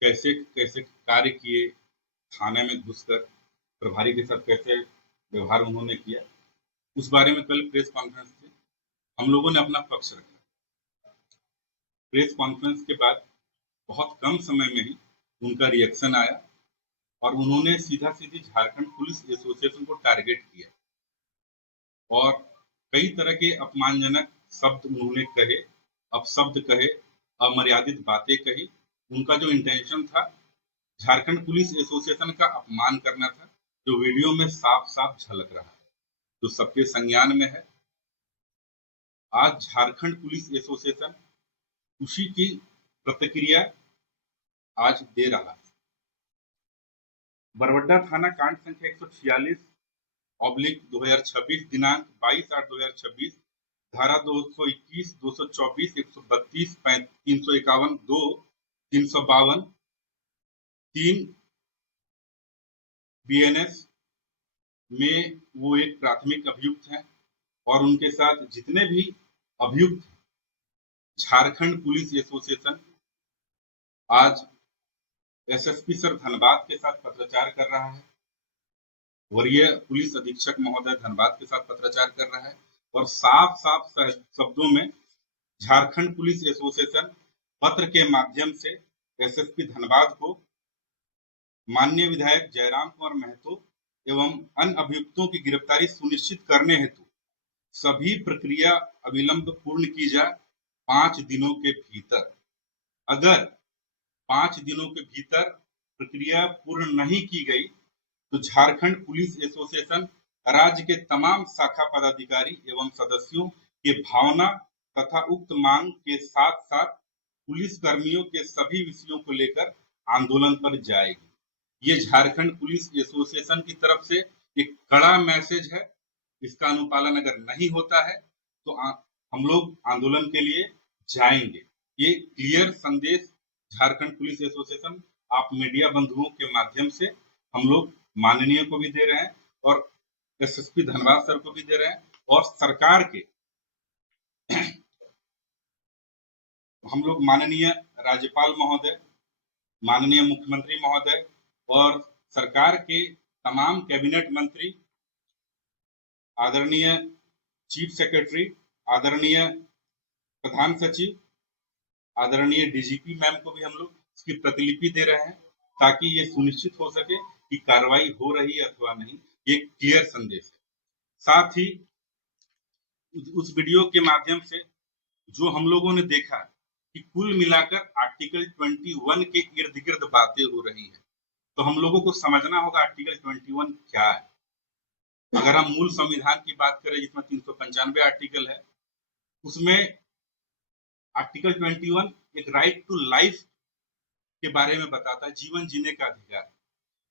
कैसे कैसे कार्य किए, थाने में घुसकर प्रभारी के साथ कैसे व्यवहार उन्होंने किया, उस बारे में कल प्रेस कॉन्फ्रेंस थी। हम लोगों ने अपना पक्ष रखा। प्रेस कॉन्फ्रेंस के बाद बहुत कम समय में ही उनका रिएक्शन आया और उन्होंने सीधा-सीधी झारखंड पुलिस एसोसिएशन को टारगेट किया और कई तरह के अपमानजनक शब्द उन्होंने कहे, अपशब्द कहे, अमर्यादित बातें कही। उनका जो इंटेंशन था, झारखंड पुलिस एसोसिएशन का अपमान करना था, जो वीडियो में साफ-साफ झलक रहा है, जो सबके संज्ञान में है। आज झारखंड पुलिस एसोसिएशन उसी की प्रतिक्रिया आज दे रहा है। बरबड्डा थाना कांड संख्या 146/2026 दिनांक 22/8/2026, धारा 221, 224, 132, 351, 2, 352, 3 बीएनएस में वो एक प्राथमिक अभियुक्त हैं और उनके साथ जितने भी अभियुक्त झारखंड पुलिस एसोसिएशन आज एसएसपी सर धनबाद के साथ पत्राचार कर रहा है। वरीय पुलिस अधीक्षक महोदय धनबाद के साथ पत्राचार कर रहा है और साफ-साफ शब्दों में झारखंड पुलिस एसोसिएशन पत्र के माध्यम से एसएसपी धनबाद को माननीय विधायक जयराम कुमार महतो एवं अन्य अभियुक्तों की गिरफ्तारी सुनिश्चित करने हेतु सभी प्रक्रिया अविलंब पूर्ण की जाए 5 दिनों के भीतर। अगर 5 दिनों के भीतर प्रक्रिया पूर्ण नहीं की गई तो झारखंड पुलिस एसोसिएशन राज्य के तमाम शाखा पदाधिकारी एवं सदस्यों के भावना तथा उक्त मांग के साथ-साथ पुलिस कर्मियों के सभी विषयों को लेकर आंदोलन पर जाएगी। ये झारखंड पुलिस एसोसिएशन की तरफ से एक कड़ा मैसेज है। इसका अनुपालन अगर नहीं होता है तो हम लोग आंदोलन के लिए जाएंगे। ये क्लियर संदेश झारखंड पुलिस एसोसिएशन आप मीडिया बंधुओं के माध्यम से हम लोग माननीय को भी दे रहे हैं और एसएसपी धनबाद सर को भी दे रहे हैं और सरकार के हम लोग माननीय राज्यपाल महोदय, माननीय मुख्यमंत्री महोदय और सरकार के तमाम कैबिनेट मंत्री, आदरणीय चीफ सेक्रेटरी, आदरणीय प्रधान सचिव, आदरणीय डीजीपी मैम को भी हम लोग इसकी प्रतिलिपि दे रहे हैं ताकि ये सुनिश्चित हो सके कि कार्रवाई हो रही है अथवा नहीं। ये क्लियर संदेश है। साथ ही उस वीडियो के माध्यम से जो हम लोगों ने देखा कि कुल मिलाकर आर्टिकल 21 के इर्द-गिर्द बातें हो रही है, तो हम लोगों को समझना होगा आर्टिकल 21 क्या है। अगर हम मूल संविधान की बात करें जिसमें 395 आर्टिकल है, उसमें आर्टिकल 21 एक राइट टू लाइफ के बारे में बताता है, जीवन जीने का अधिकार।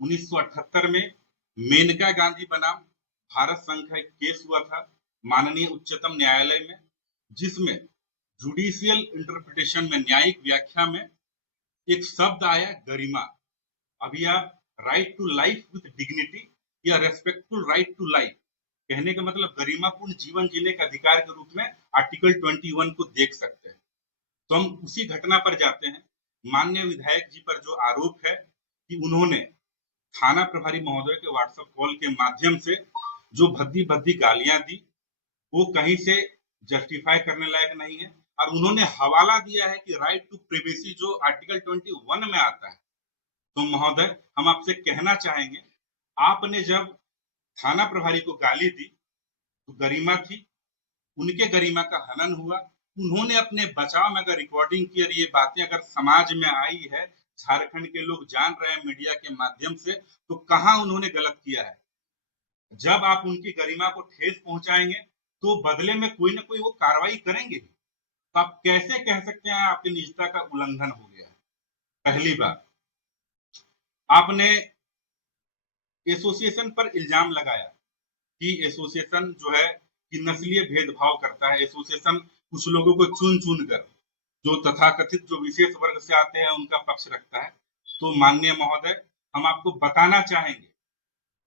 1978 में मेनका गांधी बनाम भारत संघ का एक केस हुआ था माननीय उच्चतम न्यायालय में, जिसमें जुडिशियल इंटरप्रिटेशन में, न्यायिक व्याख्या में एक शब्द आया गरिमा। अभी आप right to life with dignity या रेस्पेक्टफुल राइट टू लाइफ कहने का मतलब गरिमापूर्ण जीवन जीने का अधिकार के रूप में आर्टिकल 21 को देख सकते हैं। तो हम उसी घटना पर जाते हैं। माननीय विधायक जी पर जो आरोप है कि उन्होंने थाना प्रभारी महोदय के व्हाट्सएप कॉल के माध्यम से जो भद्दी गालियां दी, वो कहीं से जस्टिफाई करने लायक नहीं है और उन्होंने हवाला दिया है कि राइट टू प्रिवेसी जो आर्टिकल 21 में आता है। तो महोदय, हम आपसे कहना चाहेंगे, आपने जब थाना प्रभारी को गाली दी तो गरिमा थी, उनके गरिमा का हनन हुआ। उन्होंने अपने बचाव में अगर रिकॉर्डिंग की और ये बातें अगर समाज में आई है, झारखंड के लोग जान रहे हैं मीडिया के माध्यम से, तो कहां उन्होंने गलत किया है। जब आप उनकी गरिमा को ठेस पहुंचाएंगे तो बदले में कोई ना कोई वो कार्रवाई करेंगे। तो आप कैसे कह सकते हैं आपकी निजता का उल्लंघन हो गया है। पहली बात, आपने एसोसिएशन पर इल्जाम लगाया कि एसोसिएशन जो है कि नस्लीय भेदभाव करता है। एसोसिएशन कुछ लोगों को चुन कर जो तथाकथित जो विशेष वर्ग से आते हैं उनका पक्ष रखता है। तो माननीय महोदय, हम आपको बताना चाहेंगे,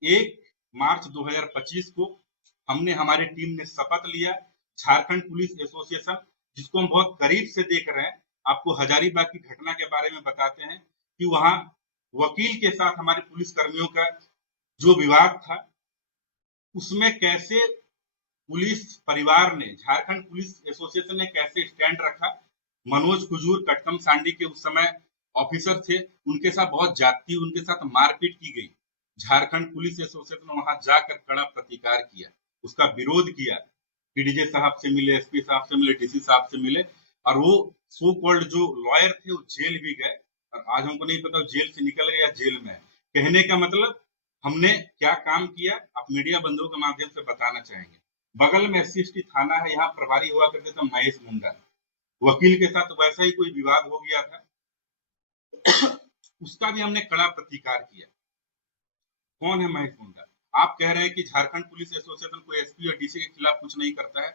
1 मार्च 2025 को हमने, हमारी टीम ने शपथ लिया। झारखंड पुलिस एसोसिएशन, जिसको हम बहुत करीब से देख रहे हैं, आपको हजारीबाग की घटना के बारे में बताते हैं कि वहां वकील के साथ हमारे पुलिस कर्मियों का जो विवाद था, उसमें कैसे पुलिस परिवार ने, झारखंड पुलिस एसोसिएशन ने कैसे स्टैंड रखा। मनोज कुजूर कटकम सांडी के उस समय ऑफिसर थे, उनके साथ बहुत ज्यादती, उनके साथ मारपीट की गई। झारखंड पुलिस एसोसिएशन वहां जाकर कड़ा प्रतिकार किया, उसका विरोध किया। पीडीजे साहब से मिले, एसपी साहब से मिले, डीसी साहब से मिले, और वो सो कॉल्ड जो लॉयर थे वो जेल भी गए, और आज हमको नहीं पता जेल से निकल गए या जेल में है। कहने का मतलब हमने क्या काम किया, आप मीडिया बंधुओं के माध्यम से बताना चाहेंगे। बगल में एससी थाना है, यहाँ प्रभारी हुआ करते थे महेश मुंडा, वकील के साथ वैसा ही कोई विवाद हो गया था, उसका भी हमने कड़ा प्रतिकार किया। कौन है महेश मुंडा? आप कह रहे हैं कि झारखंड पुलिस एसोसिएशन को एसपी और डीसी के खिलाफ कुछ नहीं करता है।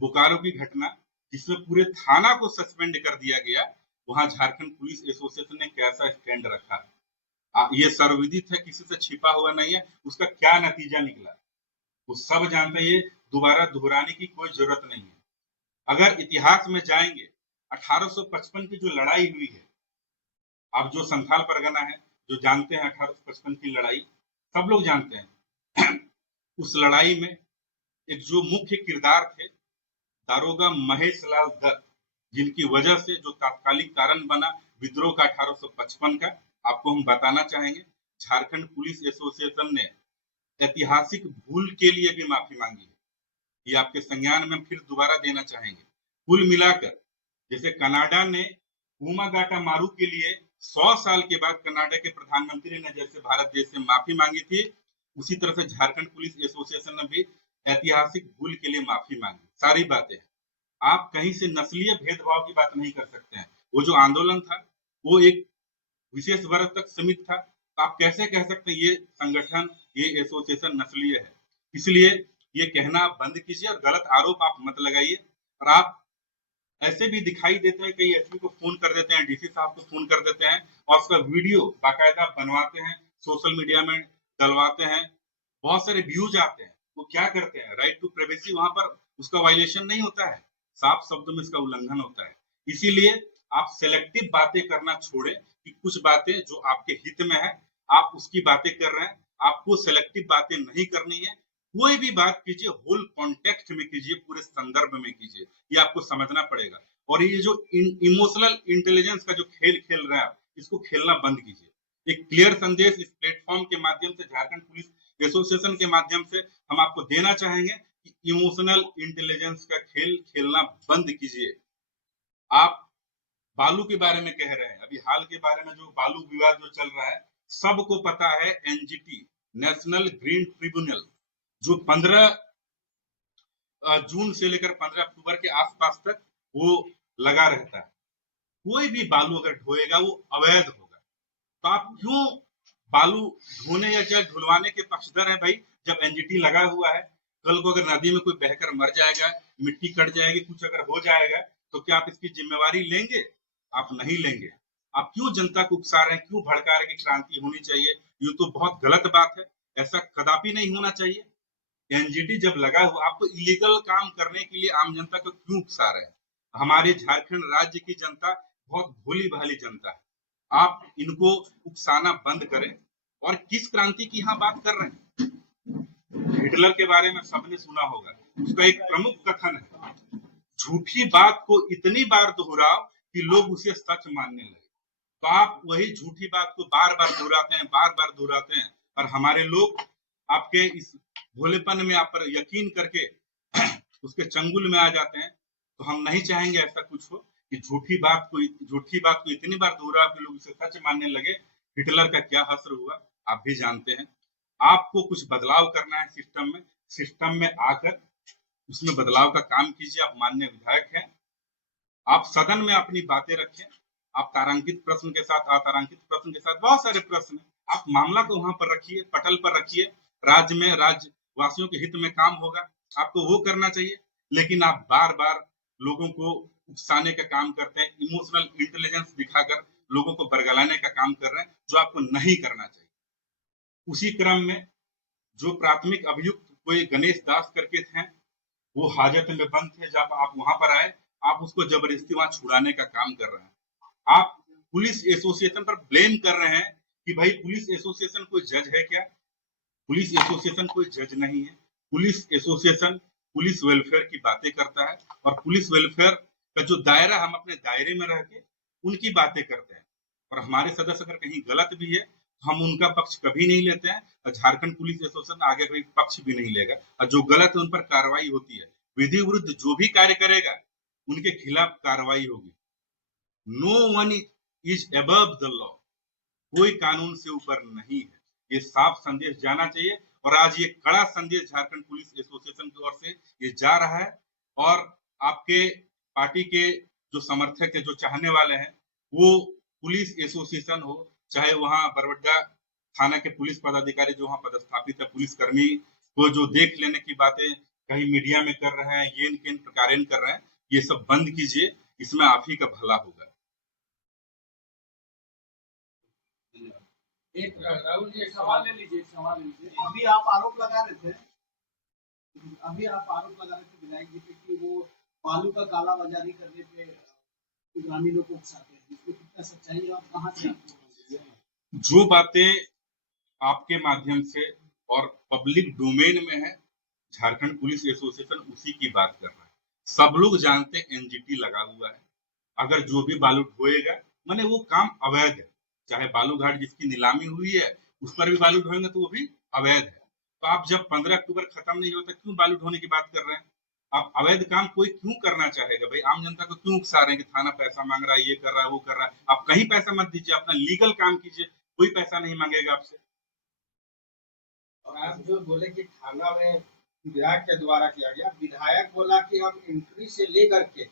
बोकारो की घटना जिसमें पूरे थाना को सस्पेंड कर दिया गया, वहां झारखंड पुलिस एसोसिएशन ने कैसा स्टैंड रखा, ये सर्वविदित है, किसी से छिपा हुआ नहीं है। उसका क्या नतीजा निकला वो सब जानते हैं, ये दोबारा दोहराने की कोई जरूरत नहीं है। अगर इतिहास में जाएंगे, 1855 की जो लड़ाई हुई है, आप जो संथाल परगना है, जो जानते हैं 1855 की लड़ाई, सब लोग जानते हैं। उस लड़ाई में एक जो मुख्य किरदार थे, दारोगा महेश लाल दत्त, जिनकी वजह से जो तात्कालिक कारण बना विद्रोह का 1855 का, आपको हम बताना चाहेंगे। झारखंड पुलिस एसोसिएशन ने ऐतिहासिक भूल के लिए भी माफी मांगी है, ये आपके संज्ञान में फिर दोबारा देना चाहेंगे। कुल मिलाकर जैसे कनाडा ने उमागाटा मारू के लिए 100 साल के बाद कनाडा के प्रधानमंत्री ने जैसे भारत देश से माफी मांगी थी, उसी तरह से झारखंड पुलिस एसोसिएशन ने भी ऐतिहासिक भूल के लिए माफी मांगी। सारी बातें आप कहीं से नस्लीय भेदभाव की बात नहीं कर सकते हैं। वो जो आंदोलन था वो एक विशेष वर्ग तक सीमित था, तो आप कैसे कह सकते हैं ये संगठन, ये एसोसिएशन नस्लीय है। इसलिए ये कहना आप बंद कीजिए और गलत आरोप आप मत लगाइए। और आप ऐसे भी दिखाई देते हैं, कई एसपी को फोन कर देते हैं, डीसी साहब को फोन कर देते हैं और उसका वीडियो बाकायदा बनवाते हैं, सोशल मीडिया में डलवाते हैं, बहुत सारे व्यूज आते हैं। वो क्या करते हैं, राइट टू प्राइवेसी वहां पर उसका वायलेशन नहीं होता है, साफ शब्दों में इसका उल्लंघन होता है। इसीलिए आप सेलेक्टिव बातें करना छोड़े कि कुछ बातें जो आपके हित में है आप उसकी बातें कर रहे हैं, आपको सेलेक्टिव बातें नहीं करनी है। कोई भी बात कीजिए होल कॉन्टेक्स्ट में कीजिए, पूरे संदर्भ में कीजिए, ये आपको समझना पड़ेगा। और ये जो इमोशनल इंटेलिजेंस का जो खेल खेल रहे हैं आप, इसको खेलना बंद कीजिए। एक क्लियर संदेश इस प्लेटफॉर्म के माध्यम से, झारखंड पुलिस एसोसिएशन के माध्यम से हम आपको देना चाहेंगे कि इमोशनल इंटेलिजेंस का खेल खेलना बंद कीजिए। आप बालू के बारे में कह रहे हैं, अभी हाल के बारे में जो बालू विवाद जो चल रहा है, सबको पता है एनजीटी, नेशनल ग्रीन ट्रिब्यूनल, जो 15 जून से लेकर 15 अक्टूबर के आसपास तक वो लगा रहता है। कोई भी बालू अगर ढोएगा वो अवैध होगा, तो आप क्यों बालू ढोने या चाहे ढुलवाने के पक्षधर हैं भाई? जब एनजीटी लगा हुआ है, कल को अगर नदी में कोई बहकर मर जाएगा, मिट्टी कट जाएगी, कुछ अगर हो जाएगा, तो क्या आप इसकी जिम्मेवारी लेंगे? आप नहीं लेंगे। आप क्यों जनता को उकसा रहे हैं, क्यों भड़का रहे हैं कि क्रांति होनी चाहिए? ये तो बहुत गलत बात है, ऐसा कदापि नहीं होना चाहिए। एनजीटी जब लगा हुआ, आप तो इलीगल काम करने के लिए आम जनता को क्यों उकसा रहे हैं? हमारे झारखंड राज्य की जनता बहुत भोली भाली जनता है, आप इनको उकसाना बंद करें। और किस क्रांति की यहाँ बात कर रहे हैं? हिटलर के बारे में सबने सुना होगा, उसका एक प्रमुख कथन है, झूठी बात को इतनी बार दोहराओ कि लोग उसे सच मानने लगे। तो आप वही झूठी बात को बार बार दोहराते हैं, बार बार दोहराते हैं, और हमारे लोग आपके इस भोलेपन में आप पर यकीन करके उसके चंगुल में आ जाते हैं। तो हम नहीं चाहेंगे ऐसा कुछ हो कि झूठी बात को इतनी बार दोहराओ कि लोग उसे सच मानने लगे। हिटलर का क्या हश्र हुआ आप भी जानते हैं। आपको कुछ बदलाव करना है सिस्टम में आकर उसमें बदलाव का काम कीजिए। आप माननीय विधायक हैं, आप सदन में अपनी बातें रखें। आप तारांकित प्रश्न के साथ, अतारांकित प्रश्न के साथ, बहुत सारे प्रश्न, आप मामला को वहां पर रखिए, पटल पर रखिए। राज्य में राज्यवासियों के हित में काम होगा, आपको वो करना चाहिए। लेकिन आप बार बार लोगों को उकसाने का काम करते हैं, इमोशनल इंटेलिजेंस दिखाकर लोगों को बरगलाने का काम कर रहे हैं, जो आपको नहीं करना चाहिए। उसी क्रम में जो प्राथमिक अभियुक्त कोई गणेश दास करके थे, वो हाजत में बंद थे, जब आप वहां पर आए, आप उसको जबरदस्ती वहां छुड़ाने का काम कर रहे हैं। आप पुलिस एसोसिएशन पर ब्लेम कर रहे हैं कि भाई पुलिस एसोसिएशन कोई जज है क्या? पुलिस एसोसिएशन कोई जज नहीं है। पुलिस एसोसिएशन पुलिस वेलफेयर की बातें करता है और पुलिस वेलफेयर का जो दायरा, हम अपने दायरे में रह के उनकी बातें करते हैं। और हमारे सदस्य अगर कहीं गलत भी है तो हम उनका पक्ष कभी नहीं लेते हैं और झारखंड पुलिस एसोसिएशन आगे कोई पक्ष भी नहीं लेगा और जो गलत है उन पर कार्रवाई होती है। विधि विरुद्ध जो भी कार्य करेगा उनके खिलाफ कार्रवाई होगी। No one is above the law, कोई कानून से ऊपर नहीं है। ये साफ संदेश जाना चाहिए और आज ये कड़ा संदेश झारखंड पुलिस एसोसिएशन की ओर से ये जा रहा है। और आपके पार्टी के जो समर्थक है, जो चाहने वाले हैं, वो पुलिस एसोसिएशन हो, चाहे वहां बरबड्डा थाना के पुलिस पदाधिकारी जो वहां पदस्थापित है, पुलिसकर्मी को जो देख लेने की बातें कहीं मीडिया में कर रहे हैं, ये किन प्रकार कर रहे हैं, ये सब बंद कीजिए, इसमें आप ही का भला होगा। एक राहुल जी एक सवाल ले लीजिए, अभी आप आरोप लगा रहे थे विधायक जी पे कि वो बालू का काला बाजारी करने पे ग्रामीणों को उकसाते हैं, इसमें कितना सच्चाई है और कहाँ से? जो बातें आपके माध्यम से और पब्लिक डोमेन में है, झारखंड पुलिस एसोसिएशन उसी की बात कर रहा है। सब लोग जानते हैं एनजीटी लगा हुआ है। अगर जो भी बालू ढोएगा, माने वो काम अवैध है। चाहे बालू घाट जिसकी नीलामी हुई है उस पर भी बालू ढोएंगे तो वो भी अवैध है। तो आप जब 15 अक्टूबर खत्म नहीं होता क्यों बालू ढोने की बात कर रहे हैं? आप अवैध काम कोई क्यों करना चाहेगा भाई? आम जनता को क्यों उकसा रहे हैं कि थाना पैसा मांग रहा है, ये कर रहा है, वो कर रहा है? आप कहीं पैसा मत दीजिए, अपना लीगल काम कीजिए, कोई पैसा नहीं मांगेगा आपसे। और आप जो बोले कि थाना में विधायक के द्वारा किया गया, विधायक बोला कि हम एंट्री से लेकर के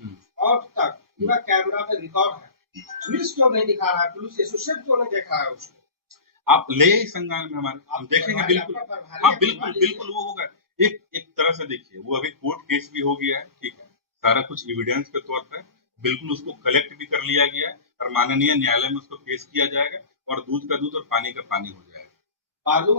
आउट तक पूरा कैमरा में रिकॉर्ड है, पुलिस क्यों नहीं दिखा रहा है? पुलिस एसोसिएशन क्यों नहीं देखा है उसको? आप ले संज्ञान में हमारे, हम देखेंगे बिल्कुल। हाँ बिल्कुल वो होगा। एक तरह से देखिए, वो अभी कोर्ट केस भी हो गया है, ठीक है, सारा कुछ एविडेंस के तौर पर बिल्कुल उसको कलेक्ट भी कर लिया गया है और माननीय न्यायालय में उसको पेश किया जाएगा और दूध का दूध और पानी का पानी हो जाएगा। बालू